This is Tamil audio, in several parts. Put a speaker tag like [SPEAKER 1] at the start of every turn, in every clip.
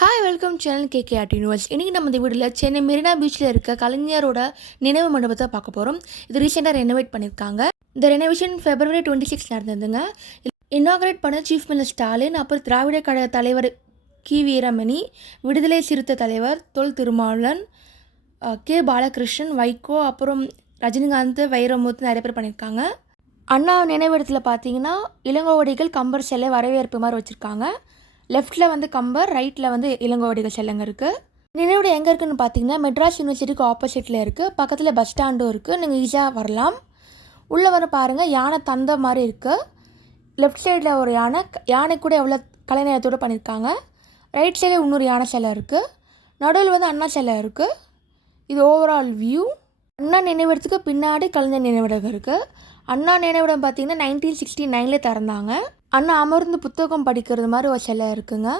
[SPEAKER 1] Hi welcome channel K art universe இன்றைக்கி நம்ம இந்த வீடியோவில் சென்னை மெரினா பீச்சில் இருக்க கலைஞரோட நினைவு மண்டபத்தை பார்க்க போகிறோம் இது ரீசெண்டாக ரெனோவேட் பண்ணியிருக்காங்க. இந்த ரெனோவேஷன் ஃபெப்ரவரி டுவெண்ட்டி சிக்ஸ் நடந்ததுங்க இன்னாகரேட் பண்ண சீஃப் மினிஸ்டர் ஸ்டாலின் அப்புறம் திராவிட கழக தலைவர் கி. வீரமணி விடுதலை சிறுத்தை தலைவர் தொல் திருமாவளன் கே. பாலகிருஷ்ணன் வைகோ அப்புறம் ரஜினிகாந்த் வைரமுத்து நிறைய பேர் பண்ணியிருக்காங்க. அண்ணா நினைவிடத்தில் பார்த்தீங்கன்னா இளங்கோவடிகள் கம்பர் செல்லை வரவேற்பு மாதிரி வச்சுருக்காங்க. லெஃப்ட்டில் வந்து கம்பர் ரைட்டில் வந்து இளங்கோவடிகள் செல்லங்க இருக்குது நினைவிட எங்கே இருக்குன்னு பார்த்தீங்கன்னா மெட்ராஸ் யூனிவர்சிட்டிக்கு ஆப்போசிட்டில் இருக்குது பக்கத்தில் பஸ் ஸ்டாண்டும் இருக்குது நீங்கள் ஈஸியாக வரலாம். உள்ளே வர பாருங்கள் யானை தந்த மாதிரி இருக்குது லெஃப்ட் சைடில் ஒரு யானை யானை கூட எவ்வளோ கலைநயத்தோடு பண்ணியிருக்காங்க ரைட் சைடில் இன்னொரு யானை சிலை இருக்குது நடுவில் வந்து அண்ணா சிலை இருக்குது இது ஓவரால் வியூ அண்ணா நினைவிடத்துக்கு பின்னாடி கலைஞர் நினைவிடம் இருக்குது அண்ணா நினைவிடம் பார்த்தீங்கன்னா நைன்டீன் சிக்ஸ்டி நைனில் திறந்தாங்க. அண்ணா அமர்ந்து புத்தகம் படிக்கிறது மாதிரி ஒரு சிலை இருக்குங்க.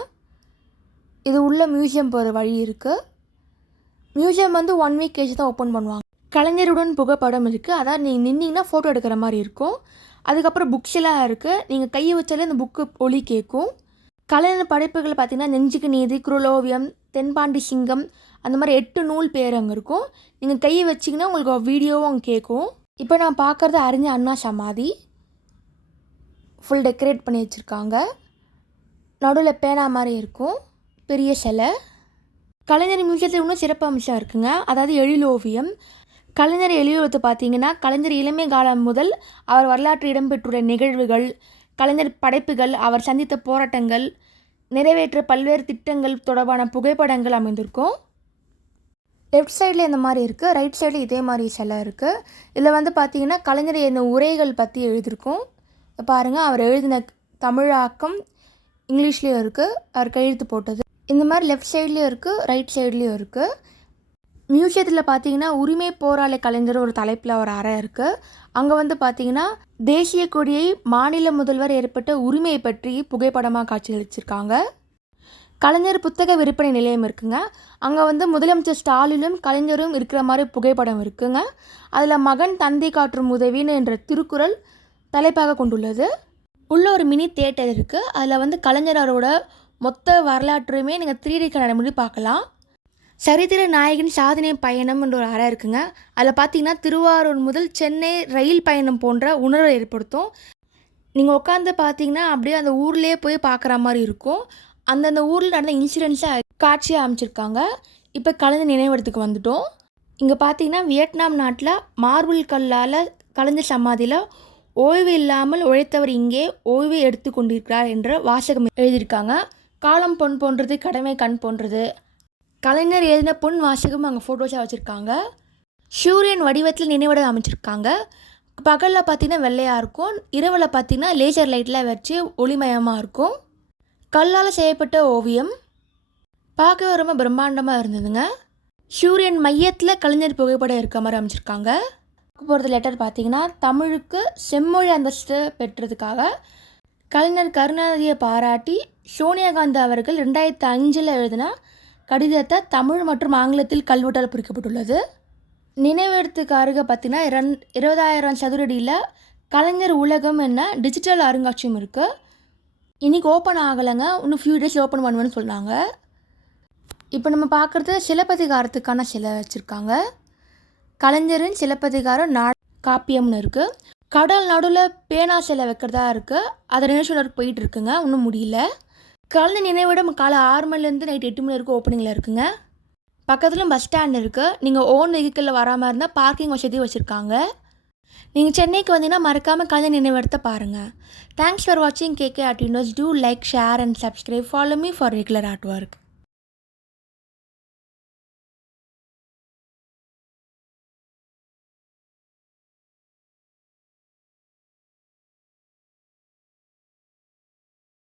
[SPEAKER 1] இது உள்ள மியூசியம் போகிற வழி இருக்குது மியூசியம் வந்து ஒன் வீக் கழிச்சு தான் ஓப்பன் பண்ணுவாங்க. கலைஞருடன் புகைப்படம் இருக்குது அதாவது நீங்கள் நின்னீங்கன்னா ஃபோட்டோ எடுக்கிற மாதிரி இருக்கும். அதுக்கப்புறம் புக்ஸ் எல்லாம் இருக்குது நீங்கள் கையை வச்சாலே அந்த புக்கு ஒளி கேட்கும். கலைஞர் படைப்புகள் பார்த்தீங்கன்னா நெஞ்சுக்கு நீதி குருலோவியம் தென்பாண்டி சிங்கம் அந்த மாதிரி எட்டு நூல் பேர் அங்கே இருக்கும். நீங்கள் கையை வச்சிங்கன்னா உங்களுக்கு வீடியோவும் அங்கே கேட்கும். இப்போ நான் பார்க்குறது அறிஞர் அண்ணா சமாதி. ஃபுல் டெக்கரேட் பண்ணி வச்சுருக்காங்க. நடுவில் பேனா மாதிரி இருக்கும். பெரிய சிலை. கலைஞர் மியூசியத்தில் இன்னும் சிறப்பு அம்சம் இருக்குங்க. அதாவது எழிலோவியம். கலைஞர் எழிலோவியத்தை பார்த்தீங்கன்னா கலைஞர் இளமை காலம் முதல் அவர் வரலாற்று இடம்பெற்றுள்ள நிகழ்வுகள் கலைஞர் படைப்புகள் அவர் சந்தித்த போராட்டங்கள் நிறைவேற்ற பல்வேறு திட்டங்கள் தொடர்பான புகைப்படங்கள் அமைந்திருக்கும். லெஃப்ட் சைடில் இந்த மாதிரி இருக்குது ரைட் சைடில் இதே மாதிரி சிலை இருக்குது இதில் வந்து பார்த்திங்கன்னா கலைஞர் என்ன உரைகள் பற்றி எழுதியிருக்கும். பாருங்கள் அவர் எழுதின தமிழாக்கம் இங்கிலீஷ்லேயும் இருக்குது அவர் கையெழுத்து போட்டது. இந்த மாதிரி லெஃப்ட் சைட்லேயும் இருக்குது ரைட் சைட்லேயும் இருக்குது மியூசியத்தில் பார்த்தீங்கன்னா உரிமை போராளி கலைஞர் ஒரு தலைப்பில் ஒரு அறை இருக்குது அங்கே வந்து பார்த்தீங்கன்னா தேசிய கொடியை மாநில முதல்வர் ஏற்பட்ட உரிமையை பற்றி புகைப்படமாக காட்சியளிச்சிருக்காங்க. கலைஞர் புத்தக விற்பனை நிலையம் இருக்குங்க. அங்கே வந்து முதலமைச்சர் ஸ்டாலினும் கலைஞரும் இருக்கிற மாதிரி புகைப்படம் இருக்குங்க. அதில் மகன் தந்தை காற்றும் உதவின்னு என்ற திருக்குறள் தலைப்பாக கொண்டுள்ளது. உள்ள ஒரு மினி தேட்டர் இருக்குது அதில் வந்து கலைஞரோட மொத்த வரலாற்றையுமே நீங்கள் த்ரீ டி கண்ணாடி மூடி பார்க்கலாம். சரித்திர நாயகன் சாதனை பயணம் என்ற ஒரு அறை இருக்குங்க. அதில் பார்த்தீங்கன்னா திருவாரூர் முதல் சென்னை ரயில் பயணம் போன்ற உணர்வை ஏற்படுத்தும். நீங்கள் உட்காந்து பார்த்தீங்கன்னா அப்படியே அந்த ஊர்லேயே போய் பார்க்குற மாதிரி இருக்கும். அந்தந்த ஊரில் நடந்த இன்சிடென்ட்ஸை காட்சியாக அமைச்சிருக்காங்க. இப்போ கலைஞர் நினைவிடத்துக்கு வந்துட்டோம். இங்கே பார்த்தீங்கன்னா வியட்நாம் நாட்டில் மார்பிள் கல்லால் கலைஞர் சமாதியில் ஓய்வு இல்லாமல் உழைத்தவர் இங்கே ஓய்வு எடுத்து கொண்டிருக்கிறார் என்ற வாசகம் எழுதியிருக்காங்க. காலம் பொன் போன்றது கடமை கண் போன்றது. கலைஞர் எழுதின பொன் வாசகம் அங்கே ஃபோட்டோஸாக வச்சுருக்காங்க. சூரியன் வடிவத்தில் நினைவிட அமைச்சிருக்காங்க. பகலில் பார்த்தீங்கன்னா வெள்ளையாக இருக்கும். இரவில் பார்த்தீங்கன்னா லேசர் லைட்டில் வச்சு ஒளிமயமாக இருக்கும். கல்லால் செய்யப்பட்ட ஓவியம். பார்க்கவே ரொம்ப பிரம்மாண்டமாக இருந்ததுங்க. சூரியன் மையத்தில் கலைஞர் புகைப்படம் இருக்க மாதிரி அமைச்சிருக்காங்க. போகிறது லெட்டர் பார்த்தீங்கன்னா தமிழுக்கு செம்மொழி அந்தஸ்து பெற்றதுக்காக கலைஞர் கருணாநிதியை பாராட்டி சோனியா காந்தி அவர்கள் ரெண்டாயிரத்து அஞ்சில் எழுதின கடிதத்தை தமிழ் மற்றும் ஆங்கிலத்தில் கல்வெட்டால் பொறிக்கப்பட்டுள்ளது நினைவிடத்துக்கு அருகே பார்த்தீங்கன்னா இரண் இருபதாயிரம் சதுரடியில் கலைஞர் உலகம் என்ன டிஜிட்டல் அருங்காட்சியம் இருக்குது இன்றைக்கி ஓப்பன் ஆகலைங்க இன்னும் ஃபியூ டேஸ் ஓப்பன் பண்ணுவேன்னு சொன்னாங்க. இப்போ நம்ம பார்க்குறது சிலப்பதிகாரத்துக்கான சிலை வச்சுருக்காங்க. கலைஞரின் சிலப்பதிகாரம் நா காப்பியம்னு இருக்குது கடல் நடுவில் பேனா சிலை வைக்கிறதா இருக்குது அது ரெனோஷனருக்கு போயிட்டு இருக்குங்க. இன்னும் முடியல. கலந்த நினைவிடம் காலை ஆறு மணிலேருந்து நைட் எட்டு மணி வரைக்கும் ஓப்பனிங்கில் இருக்குங்க. பக்கத்தில் பஸ் ஸ்டாண்ட் இருக்குது நீங்கள் ஓன் வெஹிக்கிளில் வராமல் இருந்தால் பார்க்கிங் வசதி வச்சுருக்காங்க. நீங்கள் சென்னைக்கு வந்தீங்கன்னா மறக்காமல் கலந்த நினைவிடத்தை பாருங்கள் தேங்க்ஸ் ஃபார் வாட்சிங் KK art universe to like share and subscribe follow me for regular art work